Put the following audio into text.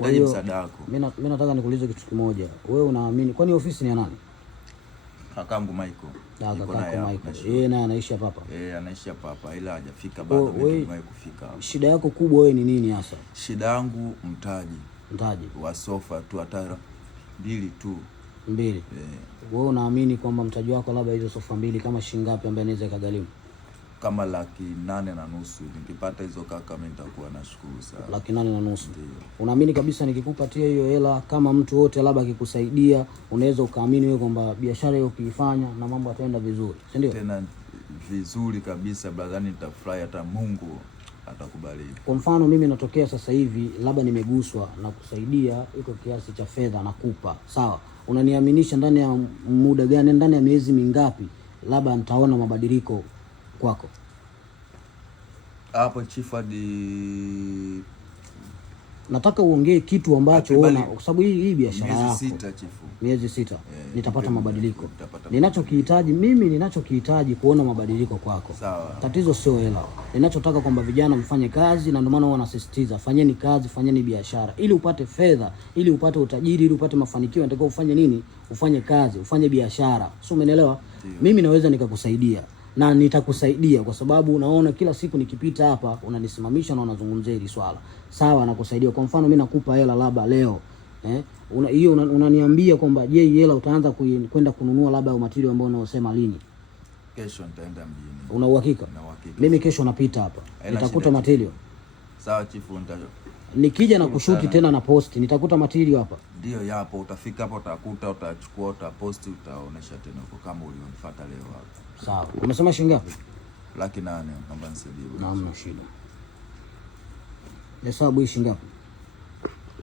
Nahitaji msaada wako. Mimi nataka nikuulize kitu kimoja. Wewe unaamini kwani ofisi ni ya nani? Kakangu Michael. Kakangu Michael. Yeye naye anaishi hapa hapa. Anaishi hapa hapa ila hajafika bado, mimi kufika hapa. Shida yako kubwa wewe ni nini hasa? Shida yangu mtaji. Mtaji wa sofa tu hata 2 tu. 2. Wewe unaamini kwamba mtaji wako labda hizo sofa 2 kama shilingi ngapi ambaye inaweza ikagharimu? Kama 8.5. Nikipata hizo kaka mimi nitakuwa nashukuru sana. 8.5. Unaamini kabisa nikikupatia hiyo hela kama mtu wote labda akikusaidia unaweza ukaamini wewe kwamba biashara hiyo ukiifanya na mambo yataenda vizuri, si ndio? Tena vizuri kabisa brother, nitafurahi hata Mungu atakubali. Kwa mfano mimi natokea sasa hivi labda nimeguswa na kusaidia iko kiasi cha fedha nakupa. Sawa. Unaniaminisha ndani ya muda gani, ndani ya miezi mingapi labda nitaona mabadiliko kwako? Hapo chief hadi nataka uongee kitu ambacho unaona kwa sababu hii biashara yako miezi 6 chief. Miezi 6 nitapata mabadiliko. Ninachokihitaji kuona mabadiliko kwako. Sawa. Tatizo sio hela. Ninachotaka kwamba vijana mfanye kazi, na ndio maana wao wanasisitiza fanyeni kazi, fanyeni biashara ili upate fedha, ili upate utajiri, ili upate mafanikio. Unatakiwa ufanye nini? Ufanye kazi, ufanye biashara. Sio, umeelewa? Mimi naweza nikakusaidia na nitakusaidia kwa sababu unaona kila siku nikipita hapa unanisimamisha na unazungumzia hili swala. Sawa, nakusaidia. Kwa mfano mimi nakupa hela labda leo. Hiyo unaniambia kwamba je, hela utaanza kwenda kununua labda material ambayo unaosema lini? Kesho nitaenda mjini. Una uhakika? Na uhakika. Mimi kesho napita hapa. Nitakuta material. Sawa chief, nikija na kushuti tena na posti nitakuta material hapa. Ndio yapo, utafika hapa utakuta, utachukua, utaposti, utaonesha tena huko kama ulionifuata leo hapa. Sawa. Umesema shilingi ngapi? 800,000 naomba nisaidie. Hamna shida. Hesabu hii shilingi ngapi?